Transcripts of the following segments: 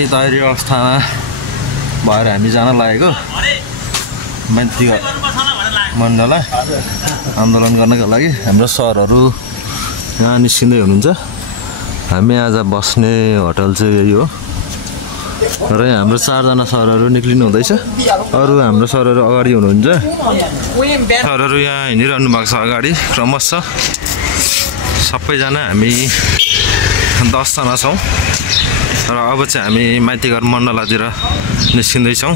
हामी तयारी अवस्थामा भएर हामी जान लागेको माइतीघर मण्डल आन्दोलन गर्नको लागि। हाम्रो सरहरू यहाँ निस्किँदै हुनुहुन्छ। हामी आज बस्ने होटल चाहिँ यही हो र हाम्रो 4 जना सरहरू निक्लिनु हुँदैछ। अरू हाम्रो सरहरू अगाडि हुनुहुन्छ। सरहरू यहाँ हिँडिरहनु भएको छ अगाडि क्रमशः। सबैजना हामी 10 जना छौँ र अब चाहिँ हामी माइतीघर मण्डलातिर निस्किँदैछौँ।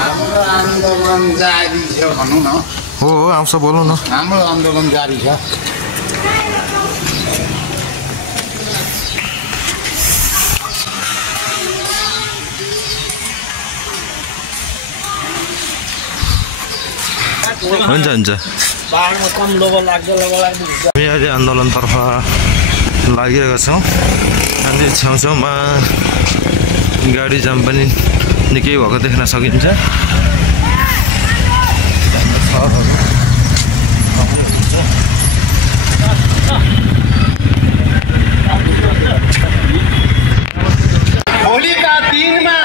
हाम्रो आन्दोलन जारी छ भनौँ न। हो आउँछ बोलौँ न। हाम्रो आन्दोलन जारी छ। हुन्छ हुन्छ। हामी अहिले आन्दोलनतर्फ लागिरहेका छौँ। अनि छेउछाउमा गाडी जाम पनि निकै भएको देख्न सकिन्छ। भोलिका दिनमा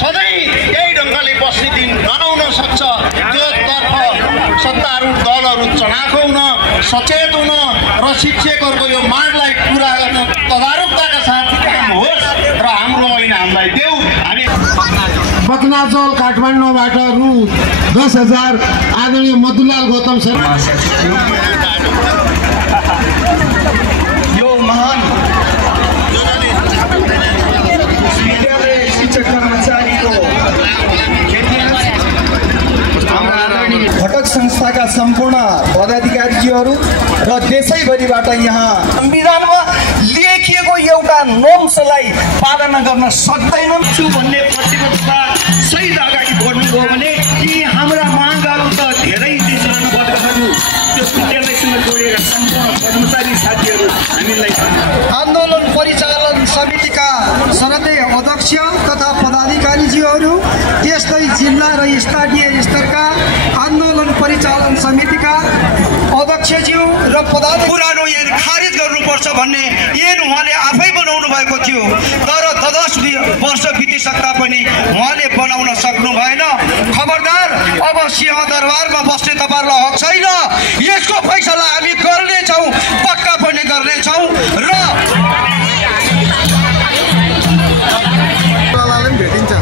सधैँ यही ढङ्गले बस्ने दिन नआउन सक्छ। त्योतर्फ सत्तारूढ दलहरू चढाएको हुन, सचेत हुन र शिक्षकहरूको यो मागलाई पुरा गर्न तदारुकताका साथ काम होस् र हाम्रो ऐन हामीलाई देऊ। हामी बदनाचौल काठमाडौँबाट रु 10,000 आदरणीय मधुलाल गौतम शर्मा यो महान विद्यालय शिक्षक कर्मचारीको घटक संस्थाका सम्पूर्ण पदाधिकारीहरू र देशैभरिबाट यहाँ संविधानमा लेखिएको एउटा नोम्सलाई पालना गर्न सक्दैनन् भन्ने प्रतिबद्धता सहित अगाडि बढ्नुभयो भने यी हाम्रा मागहरू त धेरै वर्गहरू त्यो विद्यालयसँग जोडिएका सम्पूर्ण कर्मचारी साथीहरू हामीलाई आन्दोलन परिचालन समितिका सनदी अध्यक्ष तथा पदाधिकारीज्यूहरू, त्यस्तै जिल्ला र स्थानीय स्तरका आन्दोलन परिचालन समितिका अध्यक्षज्यू र पदाधिकारी पुरानो ऐन खारिज गर्नुपर्छ भन्ने ऐन उहाँले आफै बनाउनु भएको थियो। तर 10 वर्ष बितिसक्दा पनि उहाँले बनाउन सक्नु भएन। खबरदार, अब सिंहदरबारमा बस्ने तपाईँहरूलाई हक छैन। यसको फैसला हामी गर्नेछौँ, पक्का पनि गर्नेछौँ। र भेटिन्छ।